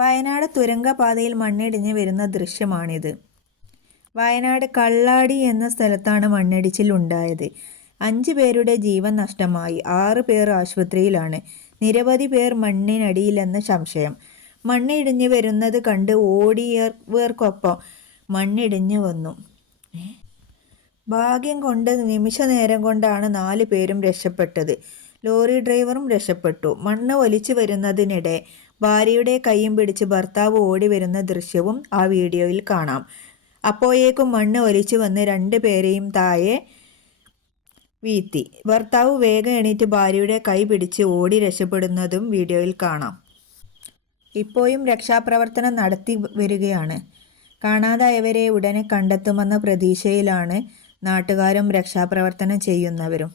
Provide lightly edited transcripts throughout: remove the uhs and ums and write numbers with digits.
വയനാട് തുരങ്കപാതയിൽ മണ്ണിടിഞ്ഞ് വരുന്ന ദൃശ്യമാണിത്. വയനാട് കള്ളാടി എന്ന സ്ഥലത്താണ് മണ്ണിടിച്ചിൽ ഉണ്ടായത്. 5 പേരുടെ ജീവൻ നഷ്ടമായി. 6 പേർ ആശുപത്രിയിലാണ്. നിരവധി പേർ മണ്ണിനടിയിലെന്ന് സംശയം. മണ്ണിടിഞ്ഞ് വരുന്നത് കണ്ട് ഓടിയവർക്കൊപ്പം മണ്ണിടിഞ്ഞു വന്നു. ഭാഗ്യം കൊണ്ട് നിമിഷ നേരം കൊണ്ടാണ് 4 പേരും രക്ഷപ്പെട്ടത്. ലോറി ഡ്രൈവറും രക്ഷപ്പെട്ടു. മണ്ണ് വലിച്ചു വരുന്നതിനിടെ ഭാര്യയുടെ കൈയും പിടിച്ച് ഭർത്താവ് ഓടി വരുന്ന ദൃശ്യവും ആ വീഡിയോയിൽ കാണാം. അപ്പോഴേക്കും മണ്ണ് വലിച്ചു വന്ന് 2 പേരെയും താഴെ വീഴ്ത്തി. ഭർത്താവ് വേഗം എണീറ്റ് ഭാര്യയുടെ കൈ പിടിച്ച് ഓടി രക്ഷപ്പെടുന്നതും വീഡിയോയിൽ കാണാം. ഇപ്പോഴും രക്ഷാപ്രവർത്തനം നടത്തി വരികയാണ്. കാണാതായവരെ ഉടനെ കണ്ടെത്തുമെന്ന പ്രതീക്ഷയിലാണ് നാട്ടുകാരും രക്ഷാപ്രവർത്തനം ചെയ്യുന്നവരും.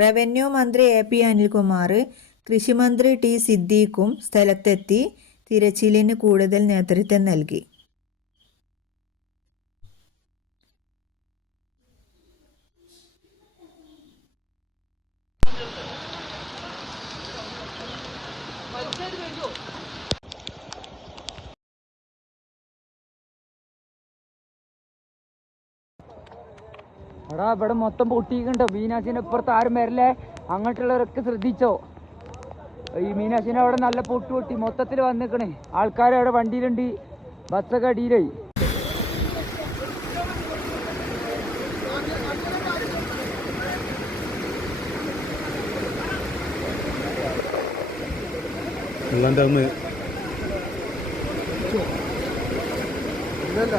റവന്യൂ മന്ത്രി AP അനിൽകുമാർ, കൃഷിമന്ത്രി T സിദ്ദീഖും സ്ഥലത്തെത്തി തിരച്ചിലിന് കൂടുതൽ നേതൃത്വം നൽകി. എടാ ഇവിടെ മൊത്തം പൊട്ടിക്കുന്നുണ്ടോ? മീനാശിന്റെ ഇപ്പുറത്ത് ആരും വരില്ലേ, അങ്ങോട്ടുള്ളവരൊക്കെ ശ്രദ്ധിച്ചോ. ഈ മീനാശിനെ അവിടെ നല്ല പൊട്ടി മൊത്തത്തിൽ വന്നിക്കണേ. ആൾക്കാർ അവിടെ വണ്ടിയിലുണ്ട്, ബസ്സൊക്കെ അടിയിലായി. ഇല്ലല്ല